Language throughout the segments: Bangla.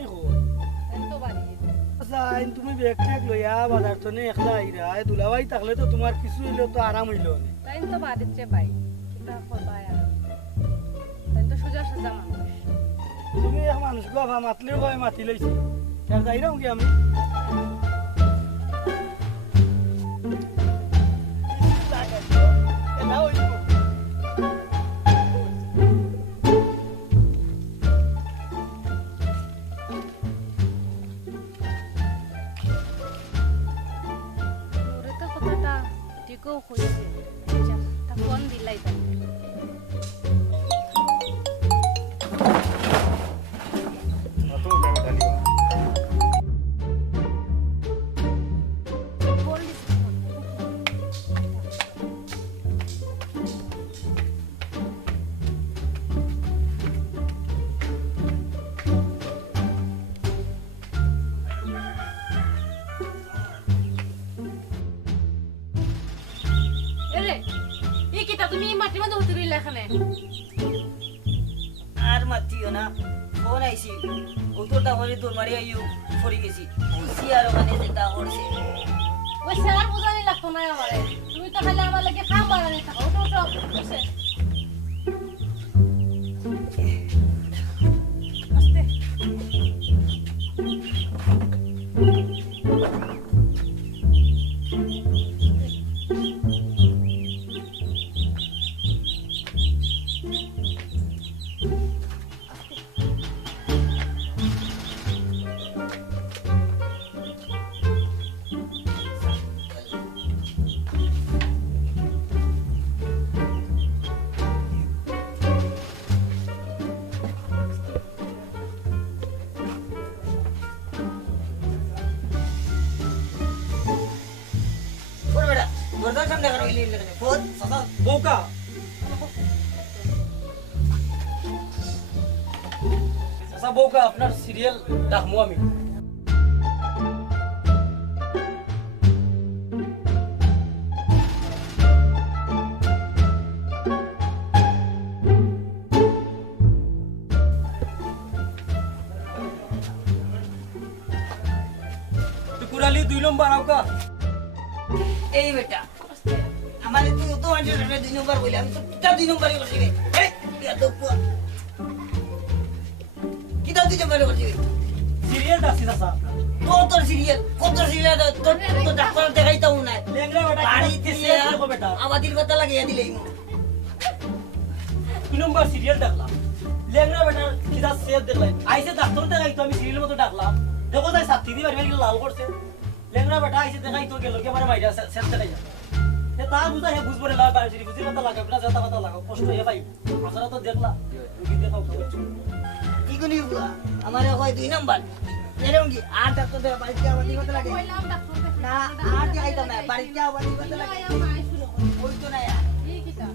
দুলাভাই কই তো বাড়ি আচ্ছা তুমি ব্যাগ ট্যাগ লইয়া বাজার তো নে একলা আইরা দুলাভাই থাকলে তো তোমার কিছু হইলো তো আরাম হইলো না তাই তো বাড়িতে পাই কিতা করবাই আর তাই তো সোজা সোজা মানুষ তুমি এক মানুষ বাবা মাতলেও কয় মাতি লইছি কেন যাই রাও কি আমি ওরে তো কথাটা ঠিকও হয়েছে আচ্ছা তা ফোন দিলাই তাই তুমি মাটির মধ্যে উতরিলে এখানে আর মাতিও না ফোন আইছি উত্তরটা হলে তোর মারি আইও ফরি গেছি বুঝছি আর ওখানে যেটা করছে ওই স্যার বুঝানি লাগতো না আমারে তুমি তো খালি আমার লাগে খাম বাড়ানি থাকো ওটো ওটো বসে আস্তে ফোন বেটা দরজার সামনে করো ইলি ইলি ফোন সাদা বউকা আচ্ছা বউকা আপনার সিরিয়াল রাখবো আমি কুরালি 2 নম্বর আউকা এই বেটা আমার তুই তো আনছিস রে 2 নম্বর বলি আমি তো কিটা 2 নম্বরই করছি রে এই ইয়া তো কিটা 2 নম্বরই করছি সিরিয়াল ডাকছি চাচা তোর সিরিয়াল তোর তো ডাক্তার দেখাইতাও না লেংরা বেটা বাড়িতে দেখো বেটা আমাদের কথা লাগিয়ে দিলেই 2 নম্বর সিরিয়াল ডাকলাম লেংরা বেটা কিটা সেট দেখলাই আইসে ডাক্তার দেখাই তো আমি সিরিয়াল মতো ডাকলাম দেখো যাই সাথী দি বাড়ি লাল করছে লেংরা বেটা আইসে দেখাই তো গেল কে মানে মাইরা সেট দেখাই তে তা বুঝা হে বুঝবো রে লাল বাড়ি বুঝি কথা লাগা না যেটা কথা লাগা কষ্ট হে ভাই আসলে তো দেখলা রুগী দেখাও কি গুনি আমার হয় 2 নম্বর এরকম কি আর ডাক্তার দে বাড়িতে আমাদের কথা লাগে কইলাম ডাক্তার দেখে না আর দেখাইতাম না বাড়িতে আমাদের কথা লাগে ওই তো না এই কিটা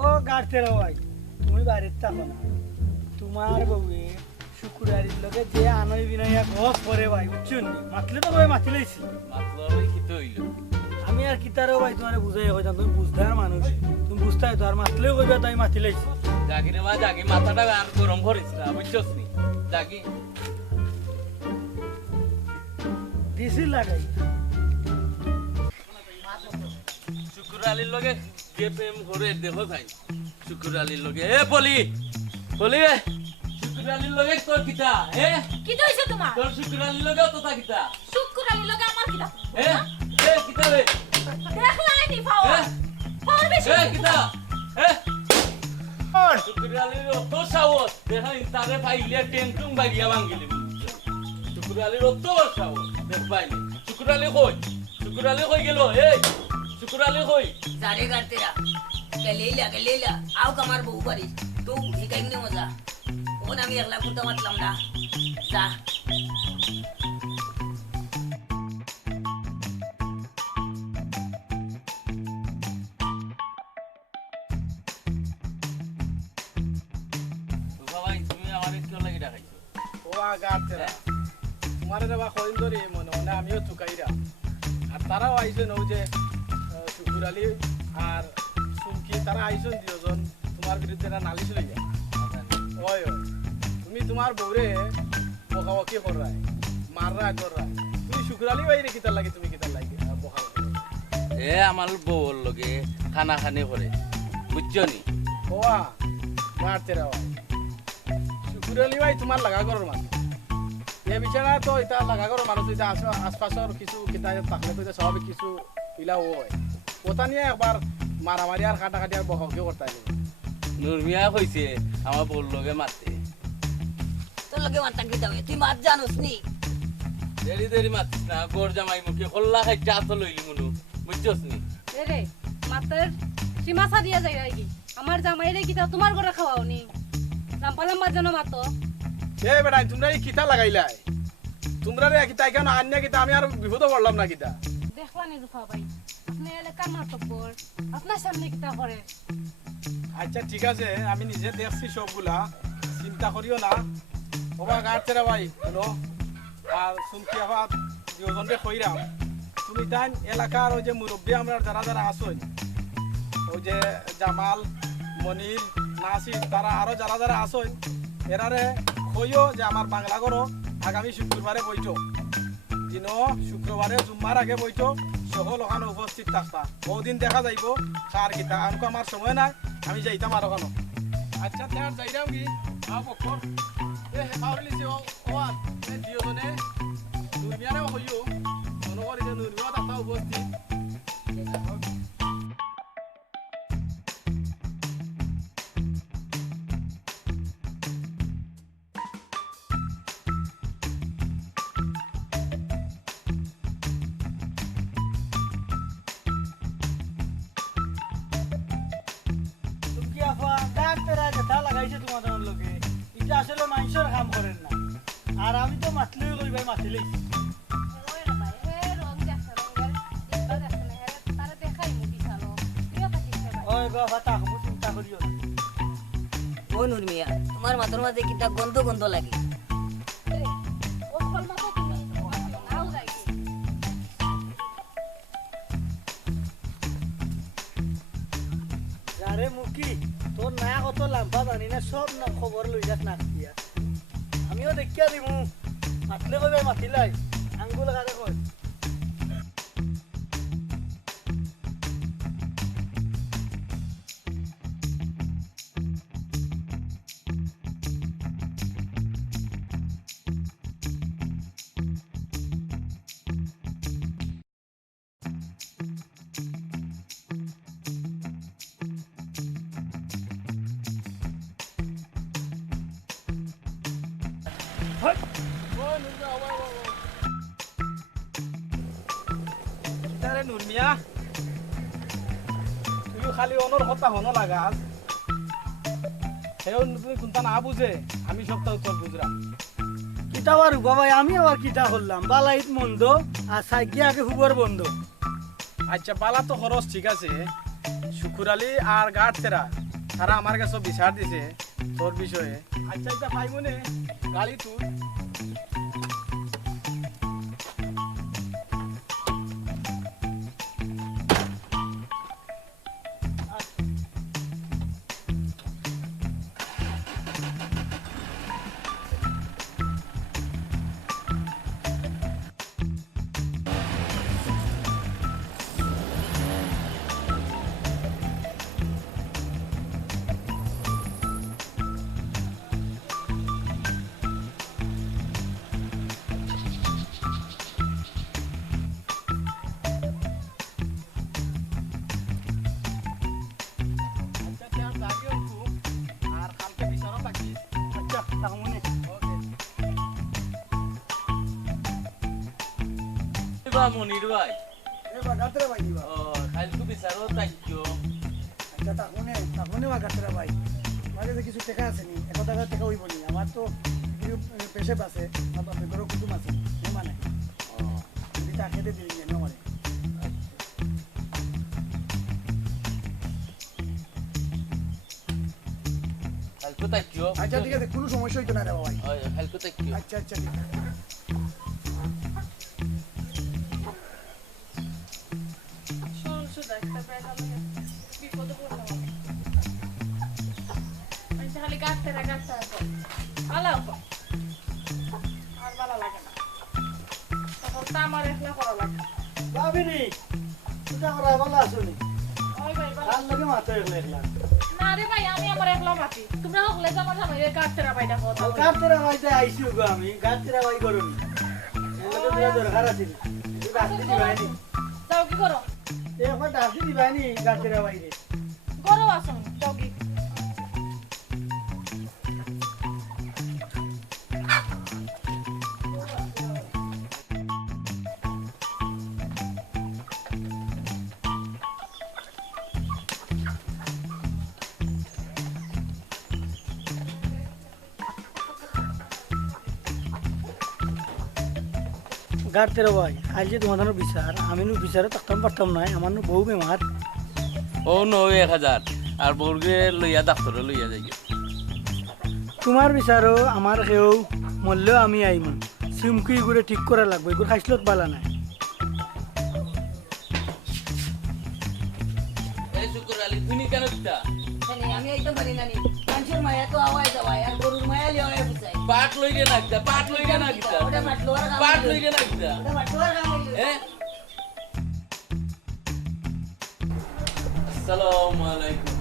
ও গাড়তে রে ভাই তুমি বাড়িতে থাকো না তোমার বউয়ে শুক্রবারের লগে যে আনই বিনয়া গপ করে ভাই বুঝছুন মাতলে তো ভাই মাতি লইছি মাতলারে কিতে হইলো আমি আর কিতারও ভাই তোমারে বুঝাই কইতাম তুমি বুঝদার মানুষ তুমি বুঝতাই তো আর মাতলেও কইবা তাই মাতি লইছি জাগি রে মা জাগি মাথাটা আর গরম করিস না বুঝছস নি জাগি দিছি লাগাই শুকুর আলীর লগে যে প্রেম করে দেখো ভাই শুকুর আলীর লগে এ পলি পলি শুকুর আলীর লগে তোর কিতা কি হইছে তোমার তোর শুকুর আলীর লগে তো তা কিতা শুক্রবারের লগে আমার কিটা কিতা রে দেখলা নি পাওয়া পাওয়ার বেশি কিতা শুকুর আলীর অত সাহস দেখা তারে পাইলে টেনটুং বাড়িয়া ভাঙ্গিলি শুকুর আলীর অত সাহস দেখ পাইনি শুকুর আলী কই গেল শুকুর আলী কই सारे घर तेरा के ले ला आओ कमार बहु बारी तो सिखाएंगे मजा वो ना मी अगला कुत्ता मत लमड़ा जा বাবা তুমি আমার একটু লাগি ডাকাইছো ও গাড়তে রে তোমার রে বা কইন ধরে মনে মনে আমিও তুকাইরা আর তারাও আইছেন ও যে শুকুর আলী আর সুমকি তারা আইছেন দুজন তোমার বিরুদ্ধে না নালিশ লইয়া ওই ওই তুমি তোমার বউরে বকাবকি কররাই মাররা কররাই তুমি শুকুর আলী বাইরে কিতার লাগে তুমি কিতার লাগে বকাবকি এ আমার বউর লগে খানা খানি করে বুঝছো নি ওয়া মারতে রাও শুকুর আলী ভাই তোমার লাগা করার মানুষ এ বিছানা তো এটা লাগা করার মানুষ এটা আশপাশের কিছু কিতা থাকলে তো স্বাভাবিক কিছু ইলা হয় ওটা নিয়ে একবার মারামারি আর কাটাকাটি আর বকাবকি করতে হবে নুরমিয়া কইছে আমার বউর লগে মারতে তোর লগে মারতাম কি দাবে তুই মার জানোস নি দেরি দেরি মারতিস না গোর জামাই মুখে খোল্লা খাই চা তো লইলি মনু বুঝছস নি রে মাতের সীমা ছাড়িয়া যায় নাকি আমার জামাইরে কিতা তোমার ঘরে খাওয়াও নি লাম্পালাম্বার জন্য মাতো এ বেটা তোমরা এই কিতা লাগাইলাই তোমরা রে কিতা কেন আন্যা কিতা আমি আর বিপদে পড়লাম না কিতা দেখলানি রূপা ভাই আপনি এলাকার মাতব্বর আপনার সামনে কিতা করে আচ্ছা ঠিক আছে আমি নিজে দেখছি সবগুলা চিন্তা করিও না ওবা গাড়তেরা ভাই হলো আর শুনছি আবার দুজনকে কইরাম তুমি তাই এলাকার ওই যে মুরব্বী আমরা যারা যারা আসুন ওই যে জামাল মনির নাসির তারা আরো যারা যারা আসুন এরারে কইও যে আমার বাংলা করো আগামী শুক্রবারে বইটো দিন শুক্রবারে জুম্মার আগে বইটো সকল ওখানে উপস্থিত থাকতা বহুদিন দেখা যাইব কার কিতা আনকো আমার সময় নাই আমি যাইতাম আর ওখানে আচ্ছা তার যাইরাম কি পক্ষর এ হেফাউলিছি ওয়ান এ দিওজনে নুরমিয়ারেও কইও মনে করি যে নুরমিয়া থাকতা উপস্থিত তুমি আপা ডাক্তার যেটা লাগাইছে তোমাদের লোকে এটা আসলে মানুষের কাম করেন না আর আমি তো মাতলেই করি ভাই মাতিলেই ওই রে ভাই এ রং দেখছ রঙের ইবা দেখছ না এর তারে দেখাই মু বিছালো তুইও থাকিস ভাই ওই বাবা তা আমি চিন্তা করিও না ও নুরমিয়া তোমার মাথার মাঝে কিটা গন্ধ গন্ধ লাগে রে ও ফল মতো তুমি নাও যাইছি আরে মুকি তোর না কত লাম্বা জানি না সব না খবর লই যাস না দিয়া আমিও দেখিয়া দিমু মাতলে কইবে মাতিলাই আঙ্গুল কারে কই তারে নুরমিয়া তুই খালি অনর কথা হনো লাগাস সেও তুমি কোনটা না বুঝে আমি সবটা উত্তর বুঝলাম কিতা আর বাবা আমি আবার কিতা করলাম বালাইত মন্দ আর সাইকিয়া আগে হুবর বন্ধ আচ্ছা পালা তো খরচ ঠিক আছে শুকুর আলী আর গাড়তেরা তারা আমার কাছে বিচার দিছে তোর বিষয়ে আচ্ছা আচ্ছা ভাই মনে গাড়ি তুই আর কালকে বিচারও থাকি আচ্ছা তাহলে মনে বা মনির ভাই এ বাগাতরা ভাই দিবা ও কালকে বিচারও তাইছো আচ্ছা তাহলে বাগাতরা ভাই আমার কাছে কিছু টাকা আছে নি 1000 টাকা হইব নি আমার তো পেশে আছে আমার বেগর কুটুম আছে মানে যদি টাকা দিয়ে দিই না মানে কালকে তাইছো আচ্ছা ঠিক আছে কোনো সমস্যা হইতো না রে ভাই কালকে তাইছো আচ্ছা আচ্ছা ঠিক আছে গাছটা গাছটা ভালো আর ভালো লাগে না তখন তো আমার একলা করা লাগে ভাবিনি চিন্তা করা ভালো আছো নি ওই ভাই ভালো কাল লাগে মাত্র একলা একলা না রে ভাই আমি আমার একলা মাটি তোমরা হকলে তো আমার সামনে গাছটা বাইটা কথা গাছ তেরা ভাইতে আইছি গো আমি গাছ তেরা ভাই করুন এলাকা তোরা দরকার আছে রাস্তা দিবাইনি যাও কি করো এখন রাস্তা দিবাইনি গাছ তেরা ভাইরে করো আসুন যাও কি গাছ তেরা ভাই আজ যে তোমাদের বিচার আমি বিচারে থাকতাম পারতাম না আমার বউ বেমার ও নো 1000 আর বউকে লইয়া ডাক্তারে লইয়া যাই তোমার বিচারও আমার কেউ মরলেও আমি আইম সিমকি এগুলো ঠিক করা লাগবে এগুলো খাইছিলত বালা নাই এই শুকুর আলী তুমি কেন দিতা আমি আইতে পারি না নি মানুষের মায়া তো আওয়াজ আওয়াজ আর গরুর মায়া লিয়ে ফুসাই পাট লইগে না দিতা পাট লইগে না দিতা ওটা মাটলো আর পাট লইগে না দিতা ওটা মাটলো আর কাম এ আসসালামু আলাইকুম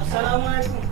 আসসালামু আলাইকুম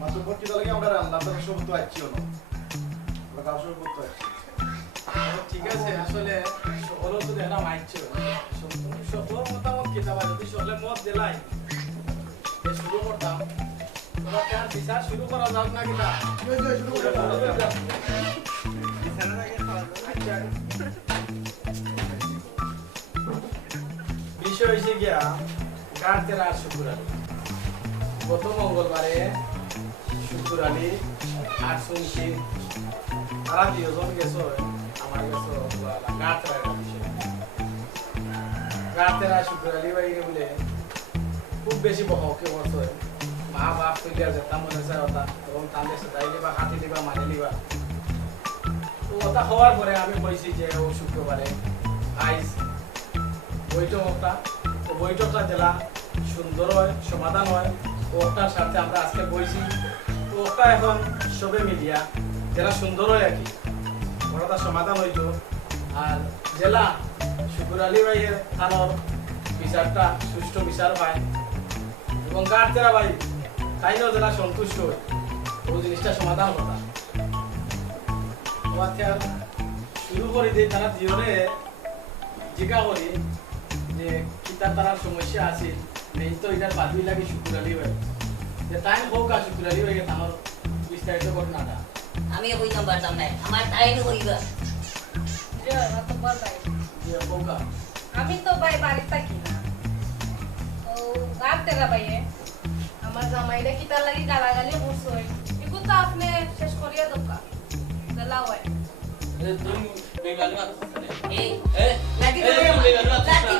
মাত্র ভর্তি দলকে আমরা আপনাদের সব তো আছি না আমরা কাজ শুরু করতে আছি ঠিক আছে আসলে সকল তো দেখা মাইছে সকল মতামত কিতাব যদি সকলে মত দিলাই শুরু করতাম তোরা কেন বিচার শুরু করা যাক না কিনা শুরু করে বিষয় হয়েছে গিয়া গাড় তেরা আর শুকুর আলী গত মঙ্গলবারে শুকুর আলী আর শুনছি তারা দুজন গেছো আমার গেছো গাড় তেরা একটা বিষয় গাড় তেরা শুকুর আলী বাইরে বলে খুব বেশি বহকে বলতো মা বাপ তুলিয়া যেতাম মনে চায় ওটা এবং তাদের সেটাই লিবা কাটি লিবা মানি লিবা তো ওটা হওয়ার পরে আমি কইছি যে ও শুক্রবারে আইস বৈঠকটা তো বৈঠকটা জেলা সুন্দর হয় সমাধান হয় ওটার সাথে আমরা আজকে বইছি তো ওটা এখন সবে মিলিয়া জেলা সুন্দর হয় আর কি ওটা সমাধান হইতো আর জেলা শুকুর আলী ভাইয়ের থানোর বিচারটা সুষ্ঠু বিচার পায় এবং গার্জেরা ভাই তাইও জেলা সন্তুষ্ট হয় ও জিনিসটা সমাধান কথা শুরু করে দিয়ে তারা জীবনে জিজ্ঞা করি যে কিতা তার সমস্যা আছে নেই তো এটার বাদুই লাগে শুকুর আলী ভাই যে তাই হোক আর শুকুর আলী ভাইকে আমার বিস্তারিত ঘটনাটা আমি কইতাম পারতাম না আমার তাইনি কইবা যে হোক আমি তো ভাই বাড়ি থাকি না ও গাছ তেরা ভাইয়ে আমার জামাইরে কি তার লাগি গালাগালি করছই এগুলো তো আপনি শেষ করিয়া দোকা গলা হয় তুমি বেমানি মারছ এই এ লাঠি এই বেমানি মারছ লাঠি